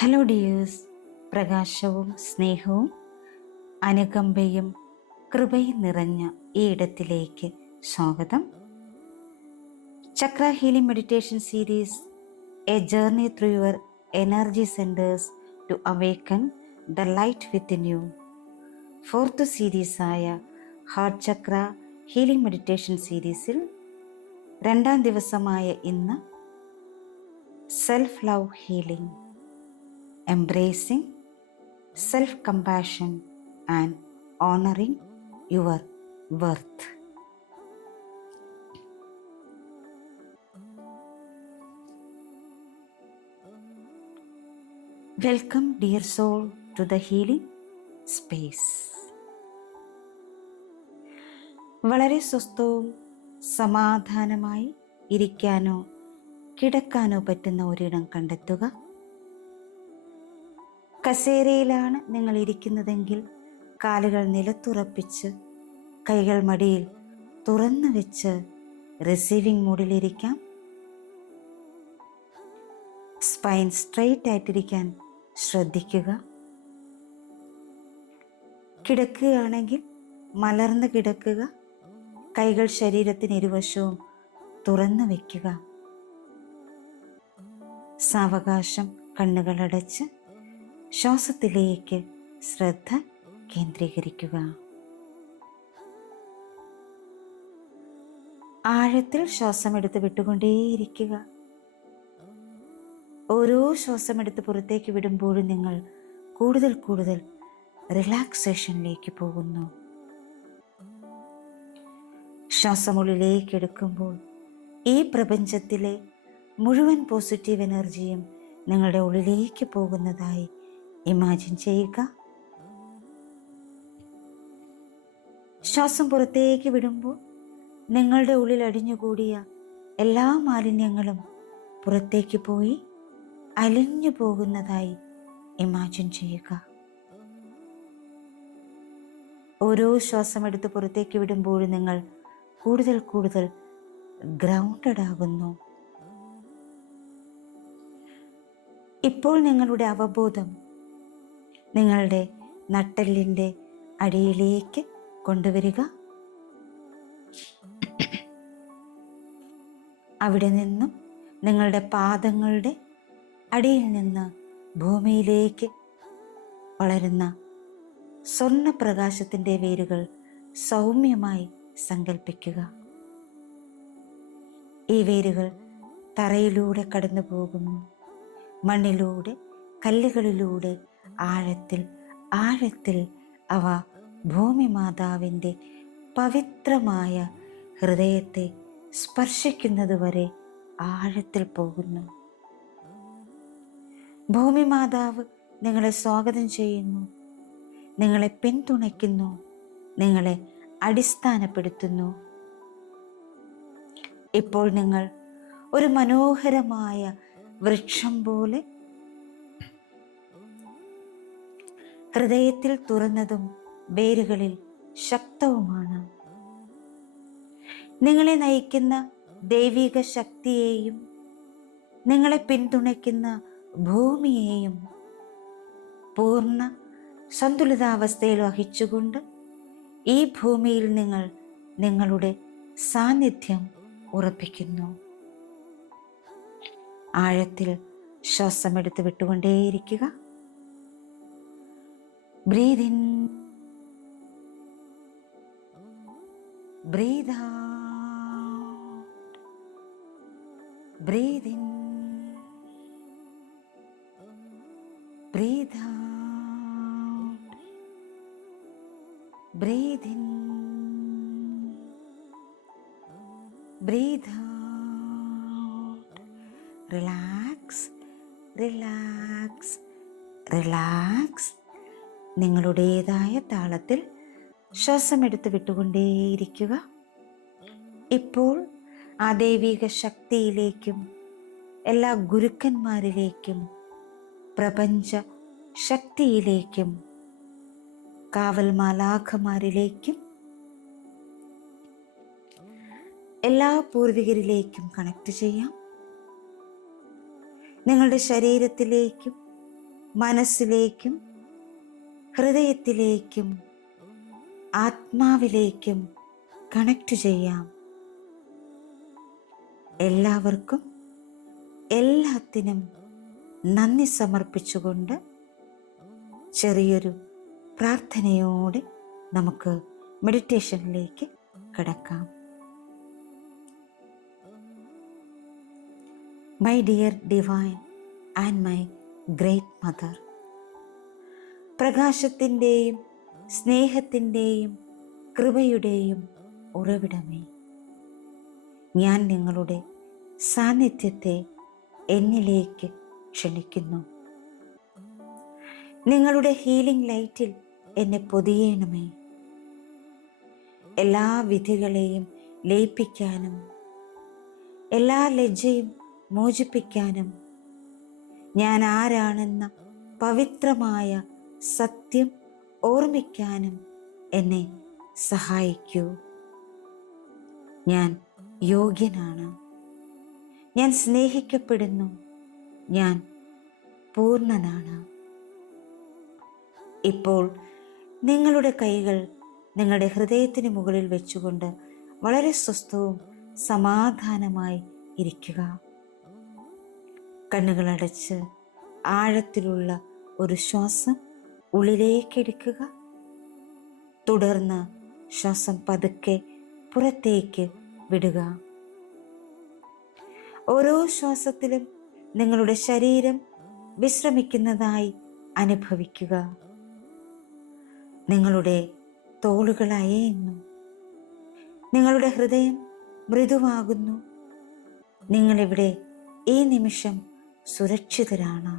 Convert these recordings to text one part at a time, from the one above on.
Hello dears, പ്രകാശവും സ്നേഹവും അനുകമ്പയും കൃപയും നിറഞ്ഞ ഈ ഇടത്തിലേക്ക് സ്വാഗതം. Chakra healing meditation series, a journey through your energy centres to awaken the light within you. Fourth സീരീസായ ഹാർട്ട് ചക്ര ഹീലിംഗ് മെഡിറ്റേഷൻ സീരീസിൽ രണ്ടാം ദിവസമായ ഇന്ന് self love healing, embracing self-compassion and honoring your worth. Welcome, dear soul, to the healing space. വളരെ സ്വസ്ഥവും സമാധാനമായി ഇരിക്കാനോ കിടക്കാനോ പറ്റുന്ന ഒരിടം കണ്ടെത്തുക. കസേരയിലാണ് നിങ്ങൾ ഇരിക്കുന്നതെങ്കിൽ കാലുകൾ നിലത്തുറപ്പിച്ച് കൈകൾ മടിയിൽ തുറന്നു വെച്ച് റിസീവിംഗ് മൂഡിലിരിക്കാം. സ്പൈൻ സ്ട്രെയിറ്റ് ആയിട്ടിരിക്കാൻ ശ്രദ്ധിക്കുക. കിടക്കുകയാണെങ്കിൽ മലർന്ന് കിടക്കുക. കൈകൾ ശരീരത്തിന് ഇരുവശവും തുറന്നു വയ്ക്കുക. സാവകാശം കണ്ണുകളടച്ച് ശ്വാസത്തിലേക്ക് ശ്രദ്ധ കേന്ദ്രീകരിക്കുക. ആഴത്തിൽ ശ്വാസമെടുത്ത് വിട്ടുകൊണ്ടേയിരിക്കുക. ഓരോ ശ്വാസമെടുത്ത് പുറത്തേക്ക് വിടുമ്പോഴും നിങ്ങൾ കൂടുതൽ കൂടുതൽ റിലാക്സേഷനിലേക്ക് പോകുന്നു. ശ്വാസമുള്ളിലേക്ക് എടുക്കുമ്പോൾ ഈ പ്രപഞ്ചത്തിലെ മുഴുവൻ പോസിറ്റീവ് എനർജിയും നിങ്ങളുടെ ഉള്ളിലേക്ക് പോകുന്നതായി ഇമാജിൻ ചെയ്യുക. ശ്വാസം പുറത്തേക്ക് വിടുമ്പോൾ നിങ്ങളുടെ ഉള്ളിൽ അടിഞ്ഞുകൂടിയ എല്ലാ മാലിന്യങ്ങളും പുറത്തേക്ക് പോയി അലിഞ്ഞു പോകുന്നതായി ഇമാജിൻ ചെയ്യുക. ഓരോ ശ്വാസം എടുത്ത് പുറത്തേക്ക് വിടുമ്പോഴും നിങ്ങൾ കൂടുതൽ കൂടുതൽ ഗ്രൗണ്ടഡ് ആകുന്നു. ഇപ്പോൾ നിങ്ങളുടെ അവബോധം നിങ്ങളുടെ നട്ടെല്ലിൻ്റെ അടിയിലേക്ക് കൊണ്ടുവരിക. അവിടെ നിന്നും നിങ്ങളുടെ പാദങ്ങളുടെ അടിയിൽ നിന്ന് ഭൂമിയിലേക്ക് വളരുന്ന സ്വർണ്ണപ്രകാശത്തിൻ്റെ വേരുകൾ സൗമ്യമായി സങ്കല്പിക്കുക. ഈ വേരുകൾ തറയിലൂടെ കടന്നു പോകുന്നു. മണ്ണിലൂടെ, കല്ലുകളിലൂടെ ആഴത്തിൽ ആഴത്തിൽ അവ ഭൂമി മാതാവിൻ്റെ പവിത്രമായ ഹൃദയത്തെ സ്പർശിക്കുന്നതുവരെ ആഴത്തിൽ പോകുന്നു. ഭൂമി മാതാവ് നിങ്ങളെ സ്വാഗതം ചെയ്യുന്നു, നിങ്ങളെ പിന്തുണയ്ക്കുന്നു, നിങ്ങളെ അടിസ്ഥാനപ്പെടുത്തുന്നു. ഇപ്പോൾ നിങ്ങൾ ഒരു മനോഹരമായ വൃക്ഷം പോലെ ഹൃദയത്തിൽ തുറന്നതും വേരുകളിൽ ശക്തവുമാണ്. നിങ്ങളെ നയിക്കുന്ന ദൈവിക ശക്തിയെയും നിങ്ങളെ പിന്തുണയ്ക്കുന്ന ഭൂമിയെയും പൂർണ്ണ സന്തുലിതാവസ്ഥയിൽ വഹിച്ചുകൊണ്ട് ഈ ഭൂമിയിൽ നിങ്ങൾ നിങ്ങളുടെ സാന്നിധ്യം ഉറപ്പിക്കുന്നു. ആഴത്തിൽ ശ്വാസമെടുത്ത് വിട്ടുകൊണ്ടേയിരിക്കുക. Breathe in, breathe out, breathe in, breathe out, breathe in, breathe out. Relax, relax, relax. നിങ്ങളുടേതായ താളത്തിൽ ശ്വാസമെടുത്ത് വിട്ടുകൊണ്ടേയിരിക്കുക. ഇപ്പോൾ ആ ദൈവിക ശക്തിയിലേക്കും എല്ലാ ഗുരുക്കന്മാരിലേക്കും പ്രപഞ്ച ശക്തിയിലേക്കും കാവൽ മാലാഖമാരിലേക്കും എല്ലാ പൂർവികരിലേക്കും കണക്ട് ചെയ്യാം. നിങ്ങളുടെ ശരീരത്തിലേക്കും മനസ്സിലേക്കും ഹൃദയത്തിലേക്കും ആത്മാവിലേക്കും കണക്ട് ചെയ്യാം. എല്ലാവർക്കും എല്ലാത്തിനും നന്ദി സമർപ്പിച്ചുകൊണ്ട് ചെറിയൊരു പ്രാർത്ഥനയോടെ നമുക്ക് മെഡിറ്റേഷനിലേക്ക് കടക്കാം. My dear divine and my great mother, പ്രകാശത്തിൻ്റെയും സ്നേഹത്തിൻ്റെയും കൃപയുടെയും ഉറവിടമേ, ഞാൻ നിങ്ങളുടെ സാന്നിധ്യത്തെ എന്നിലേക്ക് ക്ഷണിക്കുന്നു. നിങ്ങളുടെ ഹീലിംഗ് ലൈറ്റിൽ എന്നെ പൊതിയണമേ. എല്ലാ വിധികളെയും ലയിപ്പിക്കാനും എല്ലാ ലജ്ജയും മോചിപ്പിക്കാനും ഞാൻ ആരാണെന്ന പവിത്രമായ സത്യം ഓർമ്മിക്കാനും എന്നെ സഹായിക്കൂ. ഞാൻ യോഗ്യനാണ്. ഞാൻ സ്നേഹിക്കപ്പെടുന്നു. ഞാൻ പൂർണ്ണനാണ്. ഇപ്പോൾ നിങ്ങളുടെ കൈകൾ നിങ്ങളുടെ ഹൃദയത്തിന് മുകളിൽ വെച്ചുകൊണ്ട് വളരെ സ്വസ്ഥവും സമാധാനമായി ഇരിക്കുക. കണ്ണുകളടച്ച് ആഴത്തിലുള്ള ഒരു ശ്വാസം ഉള്ളിലേക്കെടുക്കുക. തുടർന്ന് ശ്വാസം പതുക്കെ പുറത്തേക്ക് വിടുക. ഓരോ ശ്വാസത്തിലും നിങ്ങളുടെ ശരീരം വിശ്രമിക്കുന്നതായി അനുഭവിക്കുക. നിങ്ങളുടെ തോളുകൾ അയയുന്നു. നിങ്ങളുടെ ഹൃദയം മൃദുവാകുന്നു. നിങ്ങളിവിടെ ഈ നിമിഷം സുരക്ഷിതരാണ്.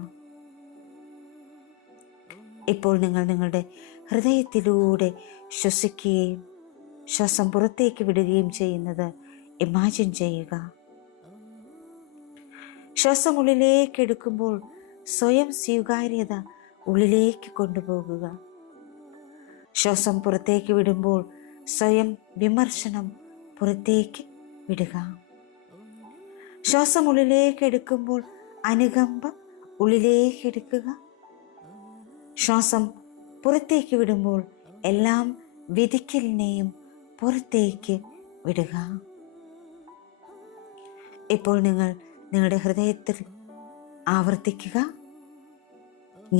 ഇപ്പോൾ നിങ്ങൾ നിങ്ങളുടെ ഹൃദയത്തിലൂടെ ശ്വസിക്കുകയും ശ്വാസം പുറത്തേക്ക് വിടുകയും ചെയ്യുന്നത് ഇമാജിൻ ചെയ്യുക. ശ്വാസം ഉള്ളിലേക്ക് എടുക്കുമ്പോൾ സ്വയം സ്വീകാര്യത ഉള്ളിലേക്ക് കൊണ്ടുപോകുക. ശ്വാസം പുറത്തേക്ക് വിടുമ്പോൾ സ്വയം വിമർശനം പുറത്തേക്ക് വിടുക. ശ്വാസം ഉള്ളിലേക്ക് എടുക്കുമ്പോൾ അനുകമ്പ ഉള്ളിലേക്ക് എടുക്കുക. ശ്വാസം പുറത്തേക്ക് വിടുമ്പോൾ എല്ലാം വിധിക്കലിനെയും പുറത്തേക്ക് വിടുക. ഇപ്പോൾ നിങ്ങൾ നിങ്ങളുടെ ഹൃദയത്തിൽ ആവർത്തിക്കുക,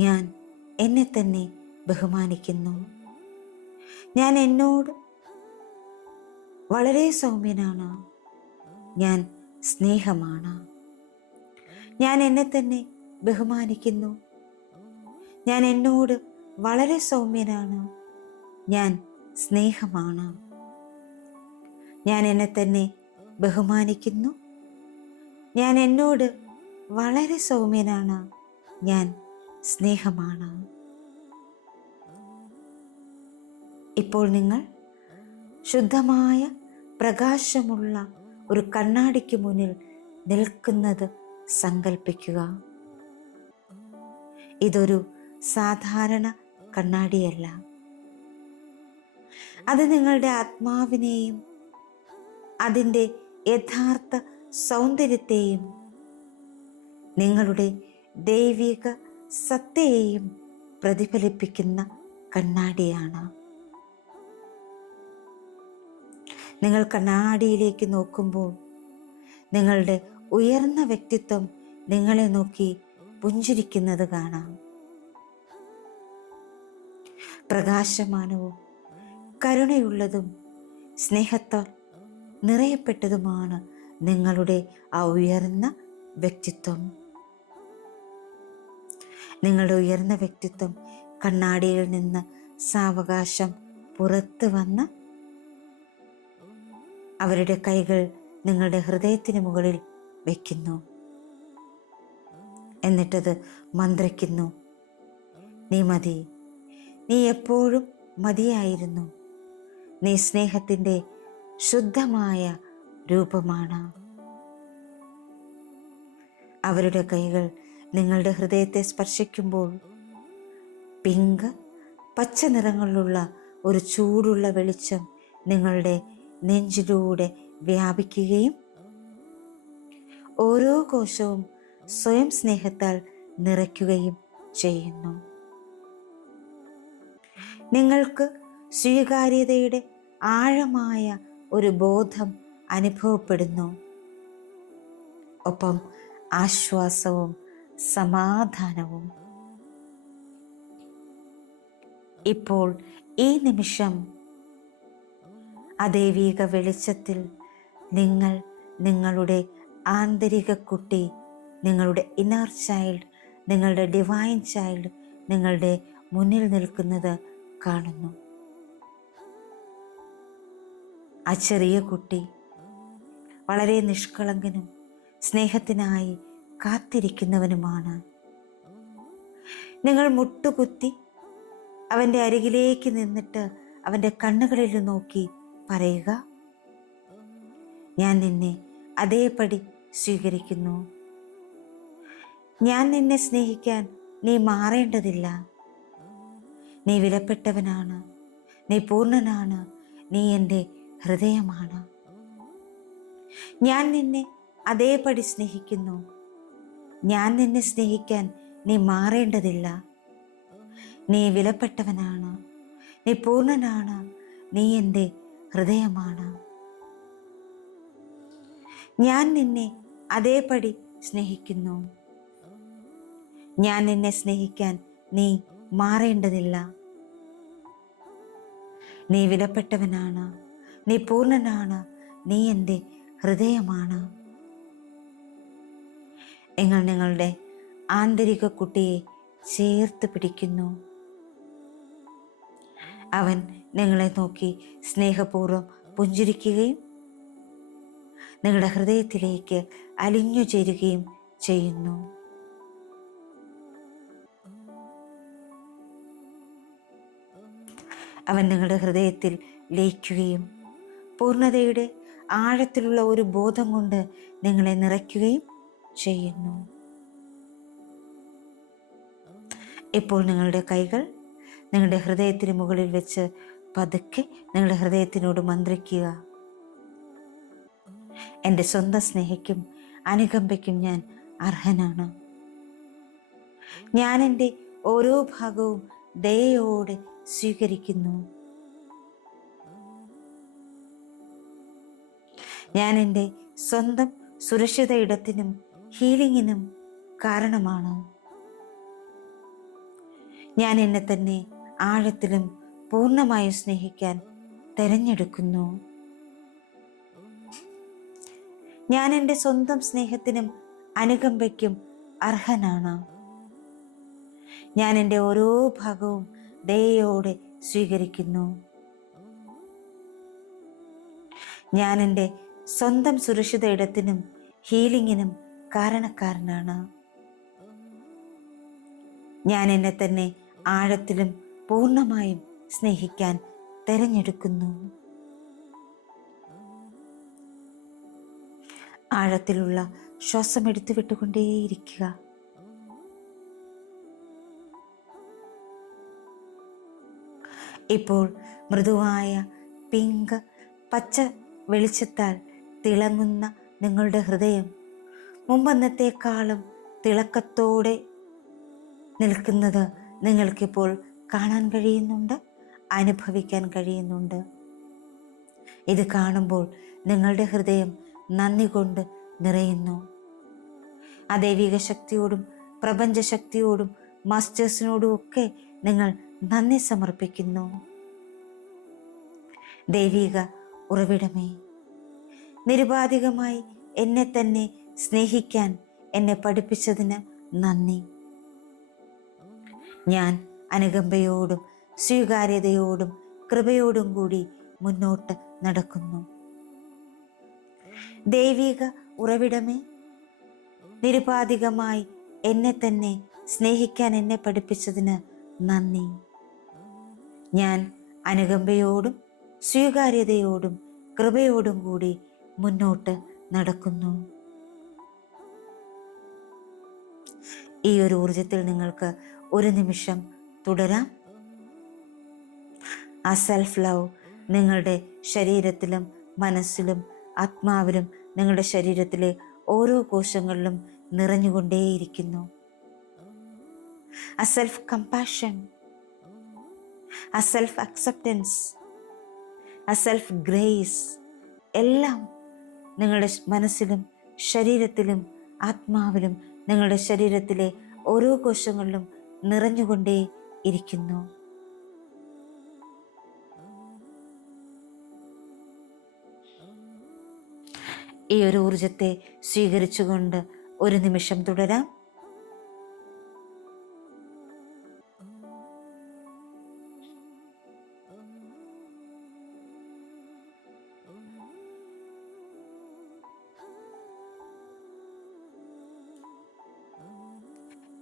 ഞാൻ എന്നെ തന്നെ ബഹുമാനിക്കുന്നു. ഞാൻ എന്നോട് വളരെ സൗമ്യനാണ്. ഞാൻ സ്നേഹമാണ്. ഞാൻ എന്നെ തന്നെ ബഹുമാനിക്കുന്നു. ഞാൻ എന്നോട് വളരെ സൗമ്യനാണ്. ഞാൻ സ്നേഹമാണ്. ഞാൻ എന്നെ തന്നെ ബഹുമാനിക്കുന്നു. ഞാൻ എന്നോട് വളരെ സൗമ്യനാണ്. ഞാൻ സ്നേഹമാണ്. ഇപ്പോൾ നിങ്ങൾ ശുദ്ധമായ പ്രകാശമുള്ള ഒരു കണ്ണാടിക്ക് മുന്നിൽ നിൽക്കുന്നത് സങ്കല്പിക്കുക. ഇതൊരു സാധാരണ കണ്ണാടിയല്ല. അത് നിങ്ങളുടെ ആത്മാവിനെയും അതിൻ്റെ യഥാർത്ഥ സൗന്ദര്യത്തെയും നിങ്ങളുടെ ദൈവിക സത്തയെയും പ്രതിഫലിപ്പിക്കുന്ന കണ്ണാടിയാണ്. നിങ്ങൾ കണ്ണാടിയിലേക്ക് നോക്കുമ്പോൾ നിങ്ങളുടെ ഉയർന്ന വ്യക്തിത്വം നിങ്ങളെ നോക്കി പുഞ്ചിരിക്കുന്നത് കാണാം. പ്രകാശമാനവും കരുണയുള്ളതും സ്നേഹത്താൽ നിറയപ്പെട്ടതുമാണ് നിങ്ങളുടെ ആ ഉയർന്ന വ്യക്തിത്വം. നിങ്ങളുടെ ഉയർന്ന വ്യക്തിത്വം കണ്ണാടിയിൽ നിന്ന് സാവകാശം പുറത്ത് വന്ന് അവരുടെ കൈകൾ നിങ്ങളുടെ ഹൃദയത്തിന് മുകളിൽ വയ്ക്കുന്നു. എന്നിട്ടത് മന്ത്രിക്കുന്നു. നീ മതി. നീ എപ്പോഴും മതിയായിരുന്നു. നീ സ്നേഹത്തിൻ്റെ ശുദ്ധമായ രൂപമാണ്. അവരുടെ കൈകൾ നിങ്ങളുടെ ഹൃദയത്തെ സ്പർശിക്കുമ്പോൾ പിങ്ക്, പച്ച നിറങ്ങളിലുള്ള ഒരു ചൂടുള്ള വെളിച്ചം നിങ്ങളുടെ നെഞ്ചിലൂടെ വ്യാപിക്കുകയും ഓരോ കോശവും സ്വയം സ്നേഹത്താൽ നിറയ്ക്കുകയും ചെയ്യുന്നു. നിങ്ങൾക്ക് സ്വീകാര്യതയുടെ ആഴമായ ഒരു ബോധം അനുഭവപ്പെടുന്നു. ഒപ്പം ആശ്വാസവും സമാധാനവും. ഇപ്പോൾ ഈ നിമിഷം അദൈവിക വെളിച്ചത്തിൽ നിങ്ങൾ നിങ്ങളുടെ ആന്തരിക കുട്ടി, നിങ്ങളുടെ ഇന്നർ ചൈൽഡ്, നിങ്ങളുടെ ഡിവൈൻ ചൈൽഡ് നിങ്ങളുടെ മുന്നിൽ നിൽക്കുന്നത് കാണുന്നു. ആ ചെറിയ കുട്ടി വളരെ നിഷ്കളങ്കനും സ്നേഹത്തിനായി കാത്തിരിക്കുന്നവനുമാണ്. നിങ്ങൾ മുട്ടുകുത്തി അവൻ്റെ അരികിലേക്ക് നിന്നിട്ട് അവൻ്റെ കണ്ണുകളിൽ നോക്കി പറയുക, ഞാൻ നിന്നെ അതേപടി സ്വീകരിക്കുന്നു. ഞാൻ നിന്നെ സ്നേഹിക്കാൻ നീ മാറേണ്ടതില്ല. നീ വിലപ്പെട്ടവനാണ്, നീ പൂർണ്ണനാണ്, നീ എൻ്റെ ഹൃദയമാണ്. ഞാൻ നിന്നെ അതേപടി സ്നേഹിക്കുന്നു. ഞാൻ നിന്നെ സ്നേഹിക്കാൻ നീ മാറേണ്ടതില്ല. നീ വിലപ്പെട്ടവനാണ്, നീ പൂർണ്ണനാണ്, നീ എൻ്റെ ഹൃദയമാണ്. ഞാൻ നിന്നെ അതേപടി സ്നേഹിക്കുന്നു. ഞാൻ നിന്നെ സ്നേഹിക്കാൻ നീ മാറേണ്ടതില്ല. നീ വിലപ്പെട്ടവനാണ്, നീ പൂർണ്ണനാണ്, നീ എൻ്റെ ഹൃദയമാണ്. നിങ്ങൾ നിങ്ങളുടെ ആന്തരിക കുട്ടിയെ ചേർത്ത് പിടിക്കുന്നു. അവൻ നിങ്ങളെ നോക്കി സ്നേഹപൂർവ്വം പുഞ്ചിരിക്കുകയും നിങ്ങളുടെ ഹൃദയത്തിലേക്ക് അലിഞ്ഞു ചേരുകയും ചെയ്യുന്നു. അവൻ നിങ്ങളുടെ ഹൃദയത്തിൽ ലയിക്കുകയും പൂർണ്ണതയുടെ ആഴത്തിലുള്ള ഒരു ബോധം കൊണ്ട് നിങ്ങളെ നിറയ്ക്കുകയും ചെയ്യുന്നു. ഇപ്പോൾ നിങ്ങളുടെ കൈകൾ നിങ്ങളുടെ ഹൃദയത്തിന് മുകളിൽ വെച്ച് പതുക്കെ നിങ്ങളുടെ ഹൃദയത്തിനോട് മന്ത്രിക്കുക. എൻ്റെ സ്വന്തം സ്നേഹയ്ക്കും അനുകമ്പയ്ക്കും ഞാൻ അർഹനാണ്. ഞാൻ എൻ്റെ ഓരോ ഭാഗവും ദയയോടെ സ്വീകരിക്കുന്നു. ഞാൻ എൻ്റെ സ്വന്തം സുരക്ഷിത ഇടത്തിനും ഹീലിങ്ങിനും കാരണമാണ്. ഞാൻ എന്നെ തന്നെ ആഴത്തിലും പൂർണ്ണമായും സ്നേഹിക്കാൻ തിരഞ്ഞെടുക്കുന്നു. ഞാൻ എൻ്റെ സ്വന്തം സ്നേഹത്തിനും അനുകമ്പയ്ക്കും അർഹനാണ്. ഞാൻ എൻ്റെ ഓരോ ഭാഗവും ദയയോടെ സ്വീകരിക്കുന്നു. ഞാൻ എൻ്റെ സ്വന്തം സുരക്ഷിത ഇടത്തിനും ഹീലിങ്ങിനും കാരണക്കാരനാണ്. ഞാൻ എന്നെ തന്നെ ആഴത്തിലും പൂർണ്ണമായും സ്നേഹിക്കാൻ തിരഞ്ഞെടുക്കുന്നു. ആഴത്തിലുള്ള ശ്വാസം എടുത്തു വിട്ടുകൊണ്ടേയിരിക്കുക. ഇപ്പോൾ മൃദുവായ പിങ്ക് പച്ച വെളിച്ചത്താൽ തിളങ്ങുന്ന നിങ്ങളുടെ ഹൃദയം മുമ്പന്നത്തേക്കാളും തിളക്കത്തോടെ നിൽക്കുന്നത് നിങ്ങൾക്കിപ്പോൾ കാണാൻ കഴിയുന്നുണ്ട്, അനുഭവിക്കാൻ കഴിയുന്നുണ്ട്. ഇത് കാണുമ്പോൾ നിങ്ങളുടെ ഹൃദയം നന്ദി കൊണ്ട് നിറയുന്നു. ആ ദൈവിക ശക്തിയോടും പ്രപഞ്ചശക്തിയോടും മാസ്റ്റേഴ്സിനോടും ഒക്കെ നിങ്ങൾ നന്ദി സമർപ്പിക്കുന്നു. ദൈവിക ഉറവിടമേ, നിരുപാധികമായി എന്നെ തന്നെ സ്നേഹിക്കാൻ എന്നെ പഠിപ്പിച്ചതിന് നന്ദി. ഞാൻ അനുകമ്പയോടും സ്വീകാര്യതയോടും കൃപയോടും കൂടി മുന്നോട്ട് നടക്കുന്നു. ദൈവിക ഉറവിടമേ, നിരുപാധികമായി എന്നെ തന്നെ സ്നേഹിക്കാൻ എന്നെ പഠിപ്പിച്ചതിന് നന്ദി. ഞാൻ അനുകമ്പയോടും സ്വീകാര്യതയോടും കൃപയോടും കൂടി മുന്നോട്ട് നടക്കുന്നു. ഈ ഒരു ഊർജത്തിൽ നിങ്ങൾക്ക് ഒരു നിമിഷം തുടരാം. ആ സെൽഫ് ലവ് നിങ്ങളുടെ ശരീരത്തിലും മനസ്സിലും ആത്മാവിലും നിങ്ങളുടെ ശരീരത്തിലെ ഓരോ കോശങ്ങളിലും നിറഞ്ഞുകൊണ്ടേയിരിക്കുന്നു. a self-compassion, a self-acceptance, a self-grace എല്ലാം നിങ്ങളുടെ മനസ്സിലും ശരീരത്തിലും ആത്മാവിലും നിങ്ങളുടെ ശരീരത്തിലെ ഓരോ കോശങ്ങളിലും നിറഞ്ഞുകൊണ്ടേ ഇരിക്കുന്നു. ഈ ഒരു ഊർജത്തെ സ്വീകരിച്ചുകൊണ്ട് ഒരു നിമിഷം തുടരാം.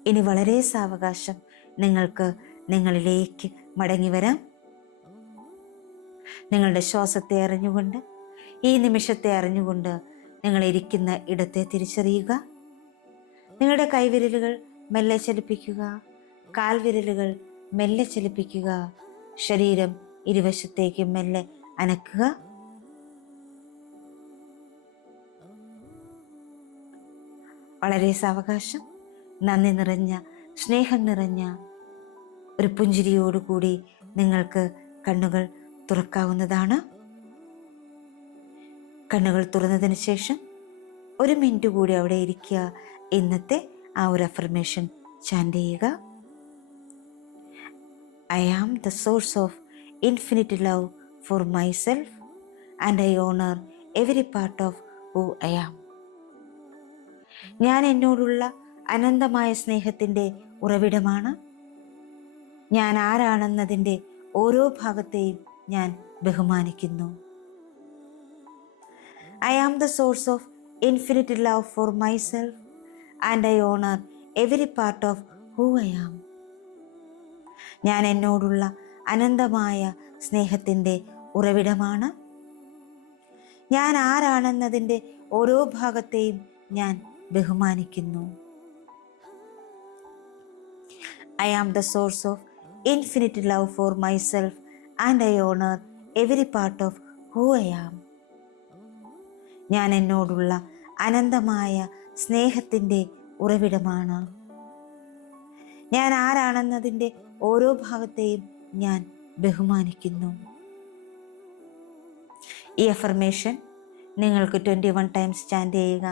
ഇനി വളരെ സാവകാശം നിങ്ങൾക്ക് നിങ്ങളിലേക്ക് മടങ്ങി വരാം. നിങ്ങളുടെ ശ്വാസത്തെ അറിഞ്ഞുകൊണ്ട്, ഈ നിമിഷത്തെ അറിഞ്ഞുകൊണ്ട് നിങ്ങൾ ഇരിക്കുന്ന ഇടത്തെ തിരിച്ചറിയുക. നിങ്ങളുടെ കൈവിരലുകൾ മെല്ലെ ചലിപ്പിക്കുക, കാൽവിരലുകൾ മെല്ലെ ചലിപ്പിക്കുക, ശരീരം ഇരുവശത്തേക്ക് മെല്ലെ അനക്കുക. വളരെ സാവകാശം നന്ദി നിറഞ്ഞ, സ്നേഹം നിറഞ്ഞ ഒരു പുഞ്ചിരിയോടുകൂടി നിങ്ങൾക്ക് കണ്ണുകൾ തുറക്കാവുന്നതാണ്. കണ്ണുകൾ തുറന്നതിന് ശേഷം ഒരു മിനിറ്റ് കൂടി അവിടെ ഇരിക്കുക. ഇന്നത്തെ ആ ഒരു അഫർമേഷൻ ചാൻറ്റ് ചെയ്യുക. I am the source of infinite love for myself and I honour every part of who I am. ഞാൻ എന്നോടുള്ള അനന്തമായ സ്നേഹത്തിൻ്റെ ഉറവിടമാണ്. ഞാൻ ആരാണെന്നതിൻ്റെ ഓരോ ഭാഗത്തെയും ഞാൻ ബഹുമാനിക്കുന്നു. I am the source of infinite love for myself and I honor every part of who I am. ഞാൻ എന്നോടുള്ള അനന്തമായ സ്നേഹത്തിൻ്റെ ഉറവിടമാണ്. ഞാൻ ആരാണെന്നതിൻ്റെ ഓരോ ഭാഗത്തെയും ഞാൻ ബഹുമാനിക്കുന്നു. I am the source of infinite love for myself and I honor every part of who I am. ഞാൻ എന്നോടുള്ള അനന്തമായ സ്നേഹത്തിൻ്റെ ഉറവിടമാണ്. ഞാൻ ആരാണെന്നതിൻ്റെ ഓരോ ഭാഗത്തെയും ഞാൻ ബഹുമാനിക്കുന്നു. ഈ അഫർമേഷൻ നിങ്ങൾക്ക് 21 ടൈംസ് ചാൻറ്റ് ചെയ്യുക,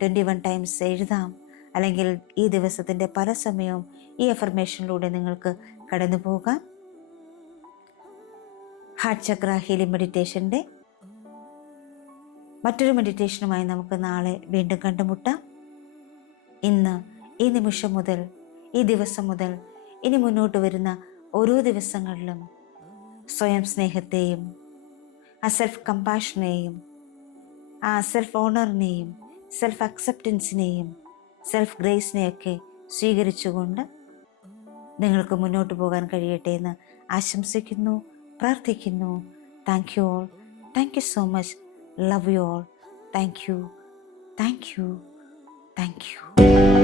21 ടൈംസ് എഴുതാം. അല്ലെങ്കിൽ ഈ ദിവസത്തിൻ്റെ പല സമയവും ഈ അഫർമേഷനിലൂടെ നിങ്ങൾക്ക് കടന്നു പോകാം. ഹാർട്ട് ചക്ര ഹീലിംഗ് മെഡിറ്റേഷൻ്റെ മറ്റൊരു മെഡിറ്റേഷനുമായി നമുക്ക് നാളെ വീണ്ടും കണ്ടുമുട്ടാം. ഇന്ന് ഈ നിമിഷം മുതൽ, ഈ ദിവസം മുതൽ ഇനി മുന്നോട്ട് വരുന്ന ഓരോ ദിവസങ്ങളിലും സ്വയം സ്നേഹത്തെയും, ആ സെൽഫ് കമ്പാഷനെയും, ആ സെൽഫ് ഓണറിനെയും, സെൽഫ് അക്സെപ്റ്റൻസിനെയും, സെൽഫ് ഗ്രേസിനെയൊക്കെ സ്വീകരിച്ചുകൊണ്ട് നിങ്ങൾക്ക് മുന്നോട്ട് പോകാൻ കഴിയട്ടെ എന്ന് ആശംസിക്കുന്നു, പ്രാർത്ഥിക്കുന്നു. Thank you all. Thank you so much. Love you all. Thank you. Thank you. Thank you.